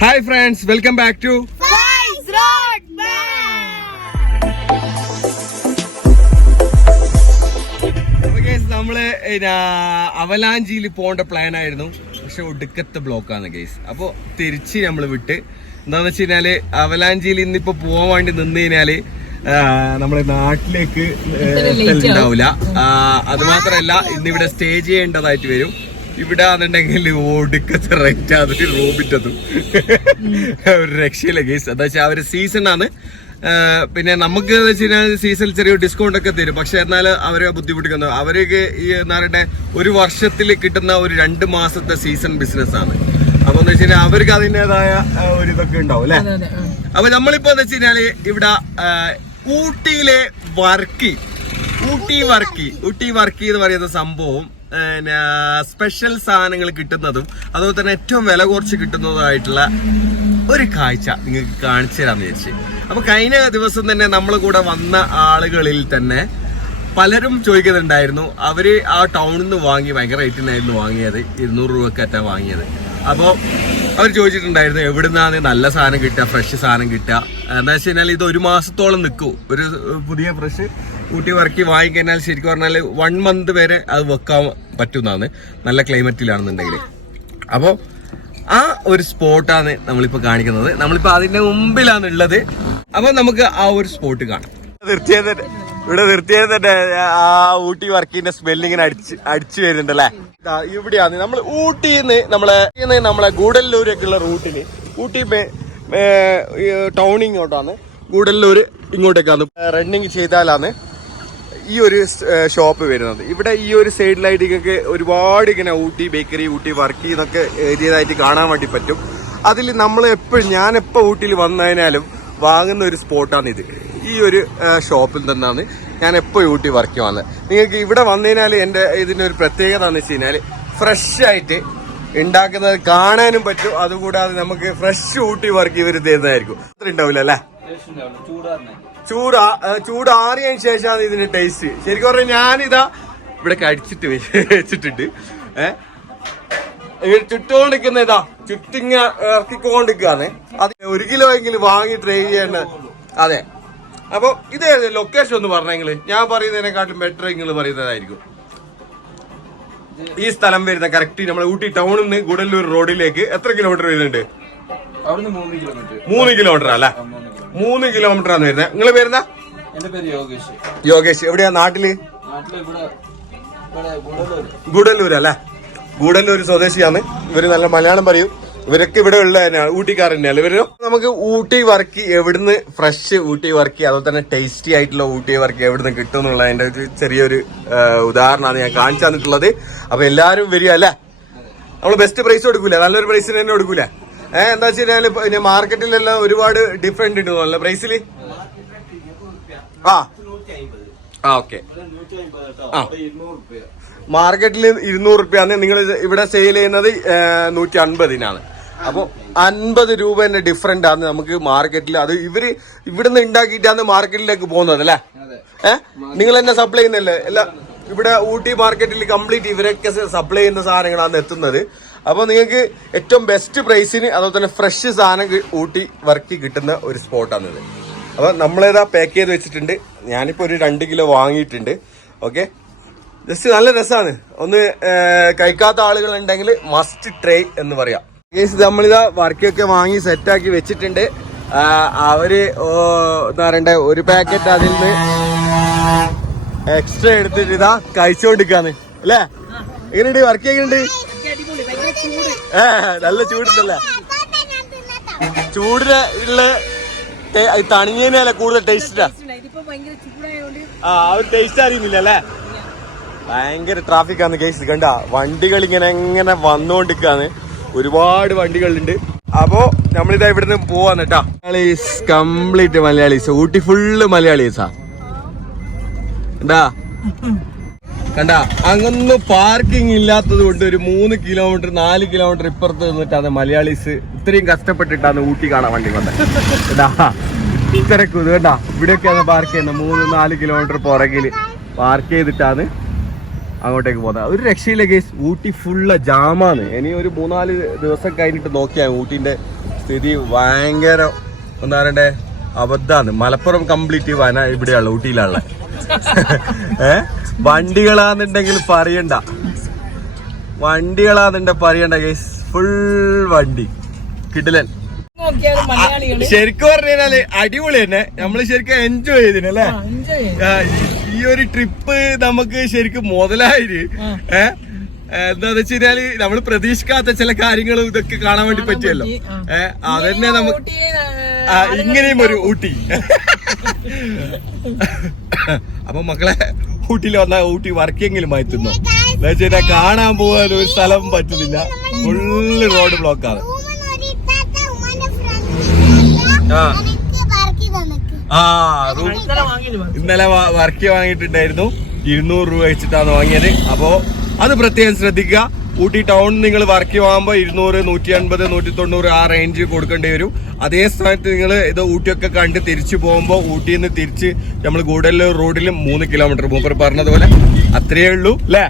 Hi friends, welcome back to Spice Road നമ്മള് അവലാഞ്ചിയിൽ പോകേണ്ട plan ആയിരുന്നു. പക്ഷെ ഒടുക്കത്തെ ബ്ലോക്കാണ് ഗൈസ്. അപ്പൊ തിരിച്ച് നമ്മള് വിട്ട് എന്താന്ന് വെച്ച് കഴിഞ്ഞാല് അവലാഞ്ചിയിൽ ഇന്നിപ്പോ പോവാൻ വേണ്ടി നിന്ന് കഴിഞ്ഞാല് നമ്മളെ നാട്ടിലേക്ക് ഉണ്ടാവില്ല. അത് മാത്രല്ല ഇന്നിവിടെ സ്റ്റേ ചെയ്യേണ്ടതായിട്ട് വരും. ഇവിടെ ആണെന്നുണ്ടെങ്കിൽ ഒടുക്കത്തെ റേറ്റ് അതൊരു റൂമിറ്റതും ഒരു രക്ഷയില്ല ഗൈസ്. എന്താ വെച്ചാൽ അവര് സീസണാണ്. പിന്നെ നമുക്ക് വെച്ച് കഴിഞ്ഞാൽ സീസണിൽ ചെറിയ ഡിസ്കൗണ്ട് ഒക്കെ തരും. പക്ഷെ എന്നാൽ അവരെ ബുദ്ധിമുട്ടിക്കുന്നത് അവർക്ക് ഈ എന്താ പറയട്ടെ ഒരു വർഷത്തിൽ കിട്ടുന്ന ഒരു 2 മാസത്തെ സീസൺ ബിസിനസ് ആണ്. അപ്പൊ എന്ന് വെച്ച് കഴിഞ്ഞാൽ അവർക്ക് അതിൻ്റെതായ ഒരു ഇതൊക്കെ ഉണ്ടാവും അല്ലെ. അപ്പൊ നമ്മളിപ്പോ എന്ന് വെച്ച് കഴിഞ്ഞാല് ഇവിടെ ഊട്ടിയിലെ ഊട്ടി വർക്കി എന്ന് പറയുന്ന സംഭവം സ്പെഷ്യൽ സാധനങ്ങൾ കിട്ടുന്നതും അതുപോലെ തന്നെ ഏറ്റവും വില കുറച്ച് കിട്ടുന്നതുമായിട്ടുള്ള ഒരു കാഴ്ച നിങ്ങൾക്ക് കാണിച്ചു തരാന്ന് വിചാരിച്ചു. അപ്പൊ കഴിഞ്ഞ ദിവസം തന്നെ നമ്മൾ കൂടെ വന്ന ആളുകളിൽ തന്നെ പലരും ചോദിക്കുന്നുണ്ടായിരുന്നു. അവര് ആ ടൗണിൽ നിന്ന് വാങ്ങി ഭയങ്കര റേറ്റിനായിരുന്നു വാങ്ങിയത്, 200 രൂപക്കറ്റാ വാങ്ങിയത്. അപ്പോൾ അവർ ചോദിച്ചിട്ടുണ്ടായിരുന്നു എവിടുന്നാണ് നല്ല സാധനം കിട്ടുക, ഫ്രഷ് സാധനം കിട്ടുക. എന്താ വെച്ച് കഴിഞ്ഞാൽ ഇത് 1 മാസത്തോളം നിൽക്കും. ഒരു പുതിയ ഫ്രഷ് ഊട്ടി വർക്കി വാങ്ങിക്കഴിഞ്ഞാൽ ശരിക്കും പറഞ്ഞാൽ 1 മന്ത് വരെ അത് വെക്കാൻ പറ്റുന്നതാണ് നല്ല ക്ലൈമറ്റിലാണെന്നുണ്ടെങ്കിൽ. അപ്പോൾ ആ ഒരു സ്പോട്ടാണ് നമ്മളിപ്പോ കാണിക്കുന്നത്. നമ്മളിപ്പോ അതിന്റെ മുമ്പിലാണ് ഉള്ളത്. അപ്പൊ നമുക്ക് ആ ഒരു സ്പോട്ട് കാണാം. ഇവിടെ നിർത്തിയത് തന്നെ ആ ഊട്ടി വർക്കിന്റെ സ്മെല്ലിങ്ങനെ അടിച്ചു വരുന്നുണ്ടല്ലേ. ഇവിടെയാണ് നമ്മൾ ഊട്ടിന്ന് നമ്മളെ ഗൂഡല്ലൂരൊക്കെയുള്ള റൂട്ടില് ഊട്ടി ടൗൺ ഇങ്ങോട്ടാണ്, ഗൂഡല്ലൂർ ഇങ്ങോട്ടേക്കാണ്. റണ്ണിങ് ചെയ്താലാണ് ഈ ഒരു ഷോപ്പ് വരുന്നത്. ഇവിടെ ഈ ഒരു സൈഡിലായിട്ട് ഇങ്ങനെ ഒരുപാട് ഇങ്ങനെ ഊട്ടി ബേക്കറി, ഊട്ടി വർക്കി എന്നൊക്കെ എഴുതിയതായിട്ട് കാണാൻ വേണ്ടി പറ്റും. അതിൽ നമ്മൾ ഞാൻ എപ്പോൾ ഊട്ടിയിൽ വന്നതിനാലും വാങ്ങുന്ന ഒരു സ്പോട്ടാണ് ഇത്. ഈ ഒരു ഷോപ്പിൽ തന്നെയാണ് ഞാൻ എപ്പോൾ ഊട്ടി വർക്കി വന്നത്. നിങ്ങൾക്ക് ഇവിടെ വന്നതിനാൽ എൻ്റെ ഇതിനൊരു പ്രത്യേകത എന്ന് വെച്ച് കഴിഞ്ഞാൽ ഫ്രഷ് ആയിട്ട് ഉണ്ടാക്കുന്നത് കാണാനും പറ്റും. അതുകൂടാതെ നമുക്ക് ഫ്രഷ് ഊട്ടി വർക്കി ഇവർ തരുന്നതായിരിക്കും. അത്ര ഉണ്ടാവില്ല അല്ലേ. ചൂടാറിയതിനു ശേഷമാണ് ഇതിന്റെ ടേസ്റ്റ്. ശരിക്കും പറഞ്ഞാൽ ഞാനിതാ ഇവിടെ കടിച്ചിട്ട് വെച്ചിട്ടുണ്ട്. ചുറ്റുകൊണ്ടിരിക്കുന്ന ഇതാ ചുറ്റിങ്ങ ഇറക്കിക്കൊണ്ടിരിക്കുകയാണ്. അത് 1 കിലോ എങ്കിലും വാങ്ങി ട്രൈ ചെയ്യേണ്ട. അതെ. അപ്പൊ ഇതേ ലൊക്കേഷൻ ഒന്ന് പറഞ്ഞെങ്കില് ഞാൻ പറയുന്നതിനെക്കാട്ടും ബെറ്റർ നിങ്ങൾ പറയുന്നതായിരിക്കും. ഈ സ്ഥലം വരുന്ന കറക്റ്റ് നമ്മുടെ ഊട്ടി ടൗണിൽ നിന്ന് ഗുഡല്ലൂർ റോഡിലേക്ക് എത്ര കിലോമീറ്റർ വരുന്നുണ്ട്? 3 കിലോമീറ്റർ അല്ലേ. 3 കിലോമീറ്റർ ആണ് വരുന്നത്. നിങ്ങൾ വരുന്ന? എന്റെ പേര് യോഗേഷ്. എവിടെയാ നാട്ടില്? ഗുഡല്ലൂർ അല്ലേ. ഗുഡല്ലൂർ സ്വദേശിയാണ് ഇവര്. നല്ല മലയാളം പറയും. ഇവരൊക്കെ ഇവിടെ ഉള്ള തന്നെയാണ്, ഊട്ടിക്കാർ തന്നെയാണ് ഇവര്. നമുക്ക് ഊട്ടി വർക്കി എവിടുന്ന് ഫ്രഷ് ഊട്ടി വർക്കി അതുപോലെ തന്നെ ടേസ്റ്റി ആയിട്ടുള്ള ഊട്ടി വർക്കി എവിടുന്ന് കിട്ടും എന്നുള്ളതിന്റെ ഒരു ചെറിയൊരു ഉദാഹരണമാണ് ഞാൻ കാണിച്ചു തന്നിട്ടുള്ളത്. അപ്പൊ എല്ലാരും വരിക അല്ലേ. നമ്മള് ബെസ്റ്റ് പ്രൈസ് കൊടുക്കൂല, നല്ലൊരു പ്രൈസിന് തന്നെ കൊടുക്കൂല. എന്താ വെച്ച് കഴിഞ്ഞാല് പിന്നെ മാർക്കറ്റിലെല്ലാം ഒരുപാട് ഡിഫറെന്റ് ഉണ്ട് നല്ല പ്രൈസില്. ഓക്കെ. മാർക്കറ്റിൽ 200 രൂപയാണ്. നിങ്ങൾ ഇവിടെ സെയിൽ ചെയ്യുന്നത് 150-നാണ്. അപ്പൊ 50 രൂപന്റെ ഡിഫറെന്റ് ആണ് നമുക്ക് മാർക്കറ്റിൽ. അത് ഇവര് ഇവിടുന്ന് ഉണ്ടാക്കിയിട്ടാണ് മാർക്കറ്റിലേക്ക് പോകുന്നത് അല്ലേ. നിങ്ങൾ തന്നെ സപ്ലൈ ചെയ്യുന്നല്ലേ എല്ലാം. ഇവിടെ ഊട്ടി മാർക്കറ്റിൽ കംപ്ലീറ്റ് ഇവരൊക്കെ സപ്ലൈ ചെയ്യുന്ന സാധനങ്ങളാണ് എത്തുന്നത്. അപ്പൊ നിങ്ങൾക്ക് ഏറ്റവും ബെസ്റ്റ് പ്രൈസിന് അതുപോലെ തന്നെ ഫ്രഷ് സാധനം ഊട്ടി വർക്കി കിട്ടുന്ന ഒരു സ്പോട്ടാണിത്. അപ്പൊ നമ്മളേതാ പാക്ക് ചെയ്ത് വെച്ചിട്ടുണ്ട്. ഞാനിപ്പോ ഒരു 2 കിലോ വാങ്ങിയിട്ടുണ്ട്. ഓക്കെ, ജസ്റ്റ് നല്ല രസമാണ്. ഒന്ന് കഴിക്കാത്ത ആളുകൾ ഉണ്ടെങ്കിൽ മസ്റ്റ് ട്രൈ എന്ന് പറയാം. നമ്മളിതാ വർക്കിയൊക്കെ വാങ്ങി സെറ്റാക്കി വെച്ചിട്ടുണ്ട്. അവര് എന്താ പറയണ്ടേ ഒരു പാക്കറ്റ് അതിൽ നിന്ന് എക്സ്ട്രാ എടുത്തിട്ട് ഇതാ കഴിച്ചോണ്ടിരിക്കാന്ന് അല്ലേ. എങ്ങനെയുണ്ട് വർക്ക്? എങ്ങനെയുണ്ട്? നല്ല ചൂടുണ്ടല്ലേ. ചൂടിന് ഉള്ള തണിഞ്ഞതിനല്ല കൂടുതൽ ടേസ്റ്റാ. ആ ഒരു ടേസ്റ്റ് അറിയുന്നില്ല അല്ലേ. ഭയങ്കര ട്രാഫിക്കാണ് കേസ്. കണ്ട വണ്ടികൾ ഇങ്ങനെ വന്നോണ്ടിരിക്കാന്ന്. ഒരുപാട് വണ്ടികളുണ്ട്. അപ്പോ നമ്മളിതാ ഇവിടുന്ന് പോവാന്ന് കേട്ടാ. മലയാളീസ്, കംപ്ലീറ്റ് മലയാളീസ്. ഊട്ടി ഫുള്ള് മലയാളീസാ. എന്താ കണ്ട അങ്ങൊന്നും പാർക്കിംഗ് ഇല്ലാത്തത് കൊണ്ട് ഒരു 3 കിലോമീറ്റർ 4 കിലോമീറ്റർ ഇപ്പുറത്ത് നിന്നിട്ടാണ് മലയാളീസ് ഇത്രയും കഷ്ടപ്പെട്ടിട്ടാണ് ഊട്ടി കാണാൻ വേണ്ടി വന്നത്. ഇത്രക്കും ഇത് കേട്ടാ ഇവിടെയൊക്കെയാണ് പാർക്ക് ചെയ്യുന്നത്. 3-4 കിലോമീറ്റർ പുറകില് പാർക്ക് ചെയ്തിട്ടാണ് അങ്ങോട്ടേക്ക് പോകുന്നത്. ഒരു രക്ഷയില്ല കേസ്. ഊട്ടി ഫുള്ള് ജാമാണ്. ഇനി ഒരു 3-4 ദിവസം കഴിഞ്ഞിട്ട് നോക്കിയാൽ ഊട്ടിന്റെ സ്ഥിതി ഭയങ്കര എന്താ പറയണ്ടേ അബദ്ധാണ്. മലപ്പുറം കംപ്ലീറ്റ് ഇവിടെയുള്ള ഊട്ടിയിലുള്ള വണ്ടികളാന്നുണ്ടെങ്കിൽ പറയണ്ട, ഗൈസ്. ഫുൾ വണ്ടി കിടിലൻ. ശരിക്കും പറഞ്ഞു കഴിഞ്ഞാല് അടിപൊളി തന്നെ. നമ്മള് ശരിക്കും എൻജോയ് ചെയ്തിനല്ലേ ഈ ഒരു ട്രിപ്പ്. നമുക്ക് ശരിക്കും മുതലായി. എന്താന്ന് വെച്ച് കഴിഞ്ഞാല് നമ്മള് പ്രതീക്ഷിക്കാത്ത ചില കാര്യങ്ങളും ഇതൊക്കെ കാണാൻ വേണ്ടി പറ്റിയല്ലോ. അതന്നെ നമുക്ക് ഇങ്ങനെയും ഒരു ഊട്ടി. അപ്പൊ മക്കളെ ഊട്ടിയിൽ വന്നാൽ ഊട്ടി വർക്കെങ്കിലും മാറ്റുന്നു. എന്താ വെച്ചാൽ കാണാൻ പോകാൻ ഒരു സ്ഥലം പറ്റുന്നില്ല. ഫുള്ള് റോഡ് ബ്ലോക്കാണ്. ഇന്നലെ വർക്ക് വാങ്ങിയിട്ടുണ്ടായിരുന്നു. 200 രൂപ വെച്ചിട്ടാണ് വാങ്ങിയത്. അപ്പോ അത് പ്രത്യേകം ശ്രദ്ധിക്കുക. ഊട്ടി ടൗൺ നിങ്ങൾ വർക്ക് വാങ്ങുമ്പോൾ 200, 150, 190 ആ റേഞ്ച് കൊടുക്കേണ്ടി വരും. അതേ സ്ഥാനത്ത് നിങ്ങൾ ഇത് ഊട്ടിയൊക്കെ കണ്ട് തിരിച്ചു പോകുമ്പോൾ ഊട്ടിയിൽ നിന്ന് തിരിച്ച് നമ്മൾ ഗൂഡല്ലൂർ റോഡിലും 3 കിലോമീറ്റർ മൂപ്പർ പറഞ്ഞതുപോലെ അത്രയേ ഉള്ളൂ അല്ലേ.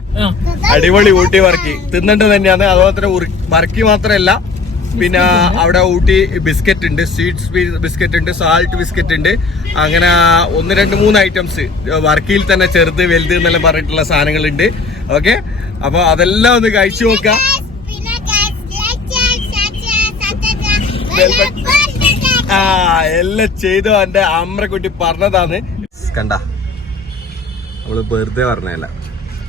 അടിപൊളി ഊട്ടി വർക്ക് തിന്നേണ്ടത് തന്നെയാണ്. അതുപോലെ തന്നെ വർക്ക് മാത്രമല്ല, പിന്നെ അവിടെ ഊട്ടി ബിസ്ക്കറ്റ് ഉണ്ട്, സ്വീറ്റ്സ് ബിസ്ക്കറ്റ് ഉണ്ട്, സാൾട്ട് ബിസ്ക്കറ്റ് ഉണ്ട്. അങ്ങനെ 1, 2, 3 ഐറ്റംസ് വർക്കിയിൽ തന്നെ ചെറുത് വലുത് എന്നെല്ലാം പറഞ്ഞിട്ടുള്ള സാധനങ്ങളുണ്ട്. ഓക്കെ, അപ്പൊ അതെല്ലാം ഒന്ന് കഴിച്ചു നോക്കാം. എല്ലാം ചെയ്തു എന്റെ അമ്മക്കുട്ടി പറഞ്ഞതാണ്. കണ്ട, നമ്മള് വെറുതെ പറഞ്ഞല്ല.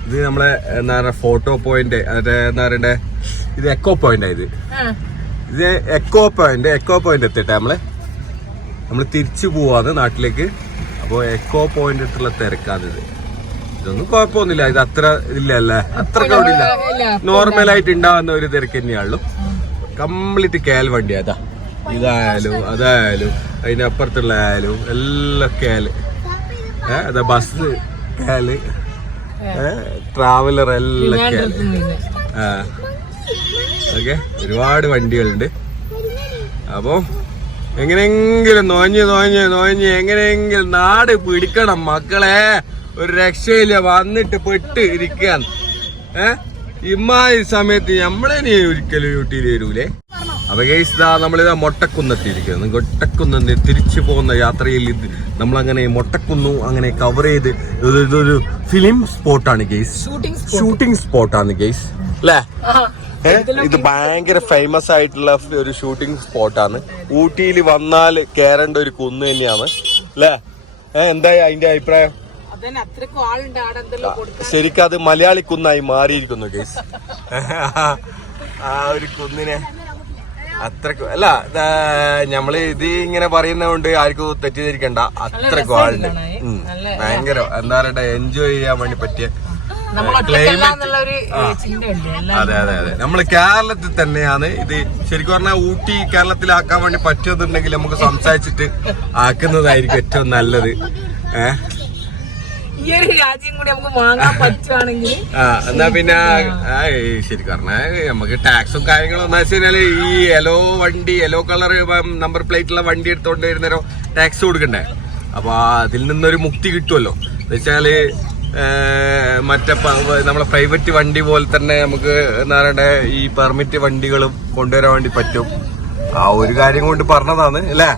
ഇത് നമ്മളെ എന്താ പറയാ ഫോട്ടോ പോയിന്റ്, എന്താ പറയണ്ടേ, ഇത് എക്കോ പോയിന്റ്. ഇത് എക്കോ പോയിന്റ് എത്തിട്ടെ നമ്മള് തിരിച്ചു പോവാന്ന് നാട്ടിലേക്ക്. അപ്പൊ എക്കോ പോയിന്റ് ഇട്ടുള്ള തിരക്കാണിത്. ഇതൊന്നും കുഴപ്പമൊന്നുമില്ല. ഇത് അത്ര ഇല്ലല്ലേ, അത്ര ക്രൗഡില്ല. നോർമലായിട്ട് ഉണ്ടാവുന്ന ഒരു തിരക്ക് തന്നെയാണല്ലോ. കംപ്ലീറ്റ് കേൽ വണ്ടി. ഇതായാലും അതായാലും അതിനപ്പുറത്തുള്ള ആയാലും എല്ലാം കേല്. അതാ ബസ് കേല്, ട്രാവലർ എല്ലാം കേല്. ഓക്കെ, ഒരുപാട് വണ്ടികളുണ്ട്. അപ്പൊ എങ്ങനെയെങ്കിലും നോഞ്ഞ് എങ്ങനെയെങ്കിലും നാട് പിടിക്കണം മക്കളെ. ഒരു രക്ഷയില്ല, വന്നിട്ട് പെട്ട് ഇരിക്കാൻ. ഇമ്മാതിരി സമയത്ത് നമ്മളെ ഒരിക്കലും ഊട്ടിയിൽ വരൂലേ. അപ്പൊ ഗൈസ് നമ്മളിതാ മൊട്ടക്കുന്നെത്തിയിരിക്കുന്നു. മൊട്ടക്കുന്ന് തിരിച്ചു പോകുന്ന യാത്രയിൽ നമ്മളങ്ങനെ മൊട്ടക്കുന്നു അങ്ങനെ കവർ ചെയ്ത് ഇതൊരു ഫിലിം സ്പോട്ടാണ് ഗൈസ്, ഷൂട്ടിംഗ് സ്പോട്ടാണ് ഗൈസ് അല്ലേ. ഇത് ഭയങ്കര ഫേമസ് ആയിട്ടുള്ള ഒരു ഷൂട്ടിംഗ് സ്പോട്ടാണ്. ഊട്ടിയിൽ വന്നാൽ കേറേണ്ട ഒരു കുന്ന് തന്നെയാണ് അല്ലേ. എന്തായി അതിന്റെ അഭിപ്രായം? ശരിക്കും അത് മലയാളി കുന്നായി മാറിയിരിക്കുന്നു ഗൈസ്. ആ ഒരു കുന്നിനെ അത്രക്കും അല്ല, നമ്മള് ഇത് ഇങ്ങനെ പറയുന്നതുകൊണ്ട് ആർക്കും തെറ്റിദ്ധരിക്കണ്ട. അത്രക്കും ആളുണ്ട്. ഭയങ്കര എന്താ പറയട്ടെ, എൻജോയ് ചെയ്യാൻ വേണ്ടി പറ്റിയ അതെ. നമ്മള് കേരളത്തിൽ തന്നെയാണ് ഇത്. ശരിക്കും പറഞ്ഞാൽ ഊട്ടി കേരളത്തിലാക്കാൻ വേണ്ടി പറ്റുന്നുണ്ടെങ്കിൽ നമുക്ക് സംസാരിച്ചിട്ട് ആക്കുന്നതായിരിക്കും ഏറ്റവും നല്ലത്. എന്നാ പിന്നെ ശരിക്കും പറഞ്ഞാൽ നമുക്ക് ടാക്സും കാര്യങ്ങളും എന്താ വെച്ച് കഴിഞ്ഞാല് ഈ യെല്ലോ കളർ നമ്പർ പ്ലേറ്റുള്ള വണ്ടി എടുത്തോണ്ട് വരുന്നേരം ടാക്സ് കൊടുക്കണ്ടേ. അപ്പൊ അതിൽ നിന്നൊരു മുക്തി കിട്ടുമല്ലോ. എന്ന് വെച്ചാല് മറ്റേ നമ്മളെ പ്രൈവറ്റ് വണ്ടി പോലെ തന്നെ നമുക്ക് എന്താ പറയണ്ടേ ഈ പെർമിറ്റ് വണ്ടികളും കൊണ്ടുവരാൻ വേണ്ടി പറ്റും. ആ ഒരു കാര്യം കൊണ്ട് പറഞ്ഞതാണ് അല്ലേ.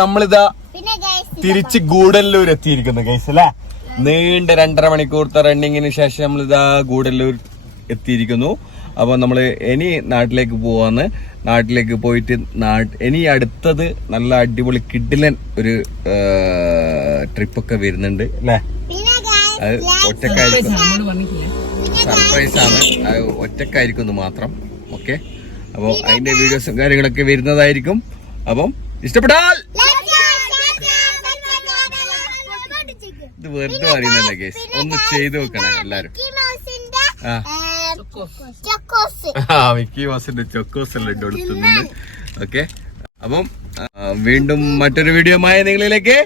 നമ്മളിതാ തിരിച്ച് ഗൂഡല്ലൂർ എത്തിയിരിക്കുന്നു ഗൈസ് അല്ലേ. നീണ്ട 2.5 മണിക്കൂറത്തെ റണ്ണിങ്ങിന് ശേഷം നമ്മളിതാ ഗൂഡല്ലൂർ എത്തിയിരിക്കുന്നു. അപ്പൊ നമ്മള് ഇനി നാട്ടിലേക്ക് പോവാന്ന്. നാട്ടിലേക്ക് പോയിട്ട് ഇനി അടുത്തത് നല്ല അടിപൊളി കിഡിലൻ ഒരു ട്രിപ്പൊക്കെ വരുന്നുണ്ട് അല്ലേ. അത് ഒറ്റക്കായിരിക്കും, സർപ്രൈസ് ആണ്. അത് ഒറ്റക്കായിരിക്കും മാത്രം. ഓക്കെ, അപ്പൊ അതിന്റെ വീഡിയോസും കാര്യങ്ങളൊക്കെ വരുന്നതായിരിക്കും. അപ്പം ഇഷ്ടപ്പെട്ടാൽ ഇത് വെറുതെ പറയുന്നല്ലേ കേസ്, ഒന്ന് ചെയ്തു നോക്കണേ എല്ലാരും. മിക്കി മൗസിന്റെ ചൊക്കോസ് എല്ലാം ഇട്ട് കൊടുത്തുന്നുണ്ട്. ഓക്കെ, അപ്പം വീണ്ടും മറ്റൊരു വീഡിയോമായ നിങ്ങളിലേക്ക്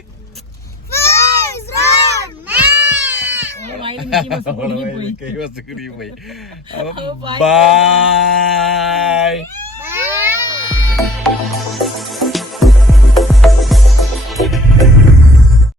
ബൈ.